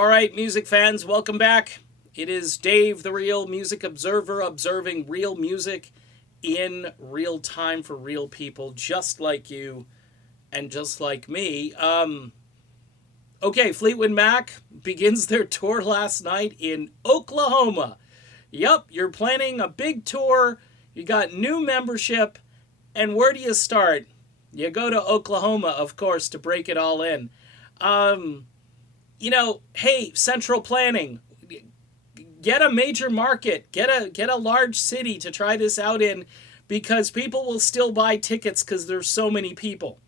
All right, music fans, welcome back. It is Dave, the Real Music Observer, observing real music in real time for real people, just like you and just like me. Okay, Fleetwood Mac begins their tour last night in Oklahoma. Yep, you're planning a big tour. You got new membership. And where do you start? You go to Oklahoma, of course, to break it all in. Hey, central planning, get a major market, get a large city to try this out in, because people will still buy tickets because there's so many people.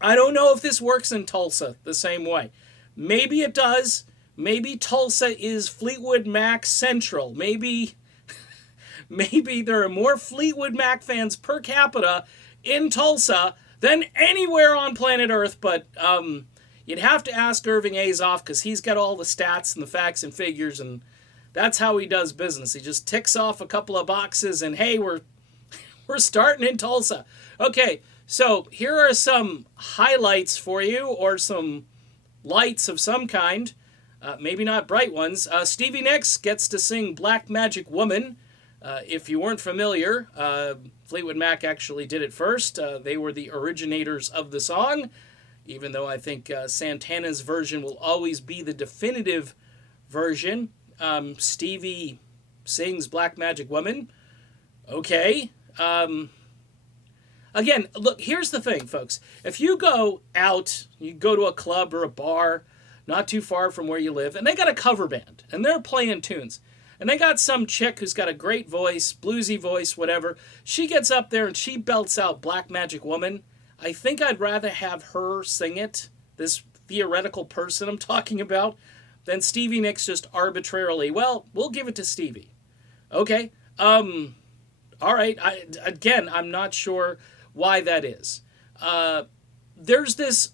I don't know if this works in Tulsa the same way. Maybe it does. Maybe Tulsa is Fleetwood Mac Central. Maybe there are more Fleetwood Mac fans per capita in Tulsa than anywhere on planet Earth, but you'd have to ask Irving Azoff, because he's got all the stats and the facts and figures, and that's how he does business. He just ticks off a couple of boxes, and hey, we're starting in Tulsa. Okay, so here are some highlights for you, or some lights of some kind. Maybe not bright ones. Stevie Nicks gets to sing Black Magic Woman. If you weren't familiar, Fleetwood Mac actually did it first. They were the originators of the song, even though I think Santana's version will always be the definitive version. Stevie sings Black Magic Woman. Okay. Again, look, here's the thing, folks. If you go out, you go to a club or a bar not too far from where you live, and they got a cover band, and they're playing tunes, and they got some chick who's got a great voice, bluesy voice, whatever. She gets up there and she belts out Black Magic Woman. I think I'd rather have her sing it, this theoretical person I'm talking about, than Stevie Nicks just arbitrarily, well, we'll give it to Stevie. Okay. All right. I'm not sure why that is. There's this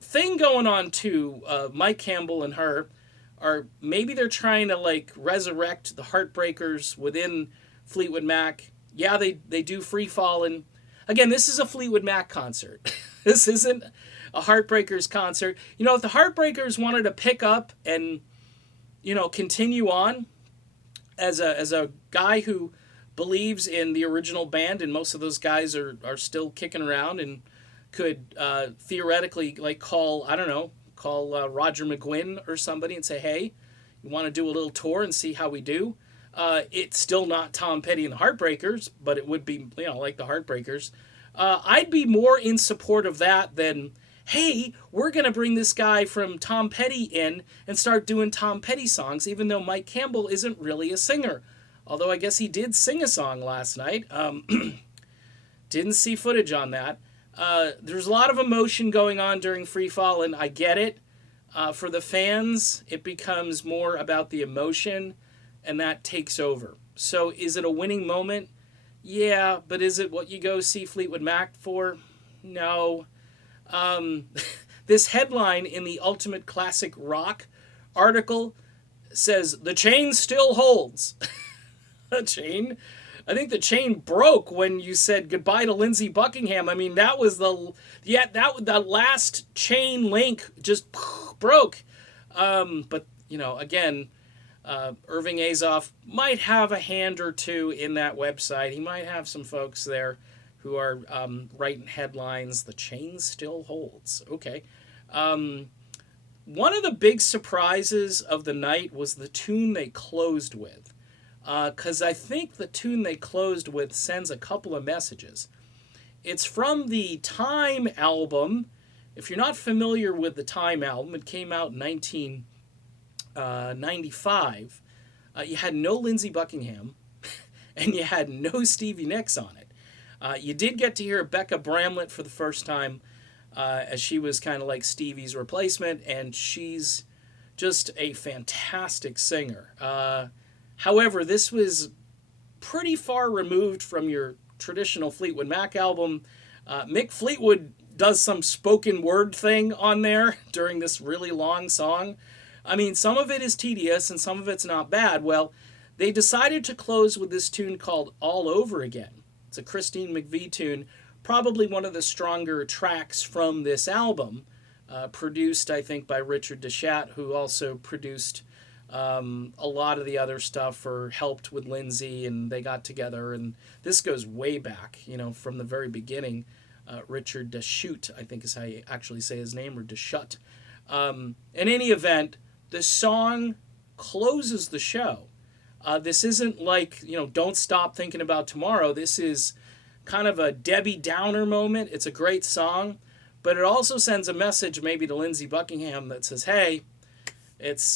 thing going on too. Mike Campbell and her are, maybe they're trying to like resurrect the Heartbreakers within Fleetwood Mac. Yeah, they do Free Fallin'. Again, this is a Fleetwood Mac concert. This isn't a Heartbreakers concert. You know, if the Heartbreakers wanted to pick up and, continue on as a guy who believes in the original band, and most of those guys are still kicking around and could theoretically call Roger McGuinn or somebody and say, hey, you want to do a little tour and see how we do? It's still not Tom Petty and the Heartbreakers, but it would be, like the Heartbreakers. I'd be more in support of that than, hey, we're going to bring this guy from Tom Petty in and start doing Tom Petty songs, even though Mike Campbell isn't really a singer. Although I guess he did sing a song last night. Didn't see footage on that. There's a lot of emotion going on during Free Fallin'. I get it. For the fans, it becomes more about the emotion, and that takes over. So is it a winning moment? Yeah, but is it what you go see Fleetwood Mac for? No. This headline in the Ultimate Classic Rock article says, "The chain still holds." The chain? I think the chain broke when you said goodbye to Lindsey Buckingham. I mean, that was the last chain link just broke. But, again, Irving Azoff might have a hand or two in that website. He might have some folks there who are writing headlines. The chain still holds. Okay. One of the big surprises of the night was the tune they closed with. Because I think the tune they closed with sends a couple of messages. It's from the Time album. If you're not familiar with the Time album, it came out in 1995. You had no Lindsey Buckingham, and you had no Stevie Nicks on it. You did get to hear Becca Bramlett for the first time, as she was kind of like Stevie's replacement, and she's just a fantastic singer. However, this was pretty far removed from your traditional Fleetwood Mac album. Mick Fleetwood does some spoken word thing on there during this really long song. I mean, some of it is tedious and some of it's not bad. Well, they decided to close with this tune called All Over Again. It's a Christine McVie tune, probably one of the stronger tracks from this album. produced, I think, by Richard Deshat, who also produced a lot of the other stuff or helped with Lindsay, and they got together. And this goes way back, from the very beginning. Richard Deschute, I think is how you actually say his name, or Deschute. In any event, the song closes the show. This isn't like, Don't Stop Thinking About Tomorrow. This is kind of a Debbie Downer moment. It's a great song, but it also sends a message maybe to Lindsey Buckingham that says, hey,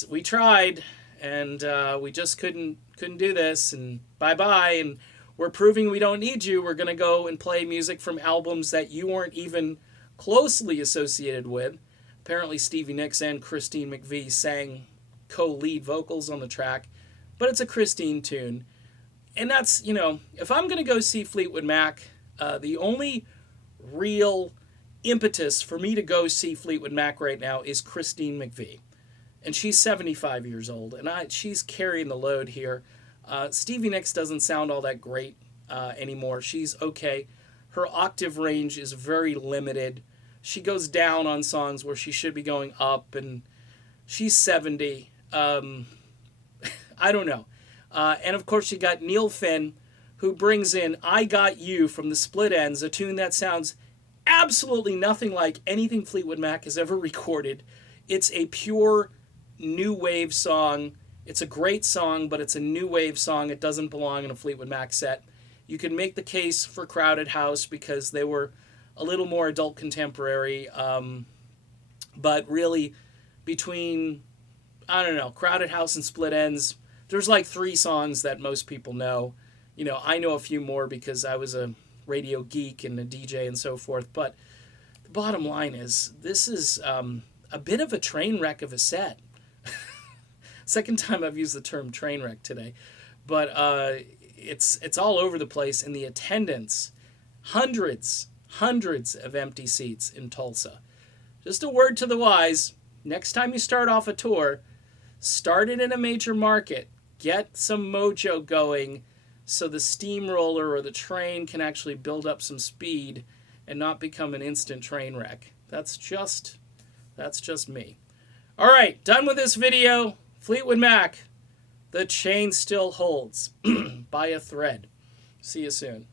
we tried, and we just couldn't do this, and bye-bye, and we're proving we don't need you. We're going to go and play music from albums that you weren't even closely associated with. Apparently Stevie Nicks and Christine McVie sang co-lead vocals on the track, but it's a Christine tune. And that's, if I'm going to go see Fleetwood Mac, the only real impetus for me to go see Fleetwood Mac right now is Christine McVie. And she's 75 years old, and she's carrying the load here. Stevie Nicks doesn't sound all that great anymore. She's okay. Her octave range is very limited. She goes down on songs where she should be going up, and she's 70. I don't know. And of course, you got Neil Finn, who brings in I Got You from the Split Ends, a tune that sounds absolutely nothing like anything Fleetwood Mac has ever recorded. It's a pure new wave song. It's a great song, but it's a new wave song. It doesn't belong in a Fleetwood Mac set. You can make the case for Crowded House because they were a little more adult contemporary. But really, between, Crowded House and Split Ends, there's like 3 songs that most people know. I know a few more because I was a radio geek and a DJ and so forth. But the bottom line is, this is a bit of a train wreck of a set. Second time I've used the term train wreck today. But it's all over the place, and the attendance, hundreds of empty seats in Tulsa. Just a word to the wise, next time you start off a tour, start it in a major market. Get some mojo going so the steamroller or the train can actually build up some speed and not become an instant train wreck. That's just me. All right, done with this video. Fleetwood Mac, The Chain Still Holds by a Thread. See you soon.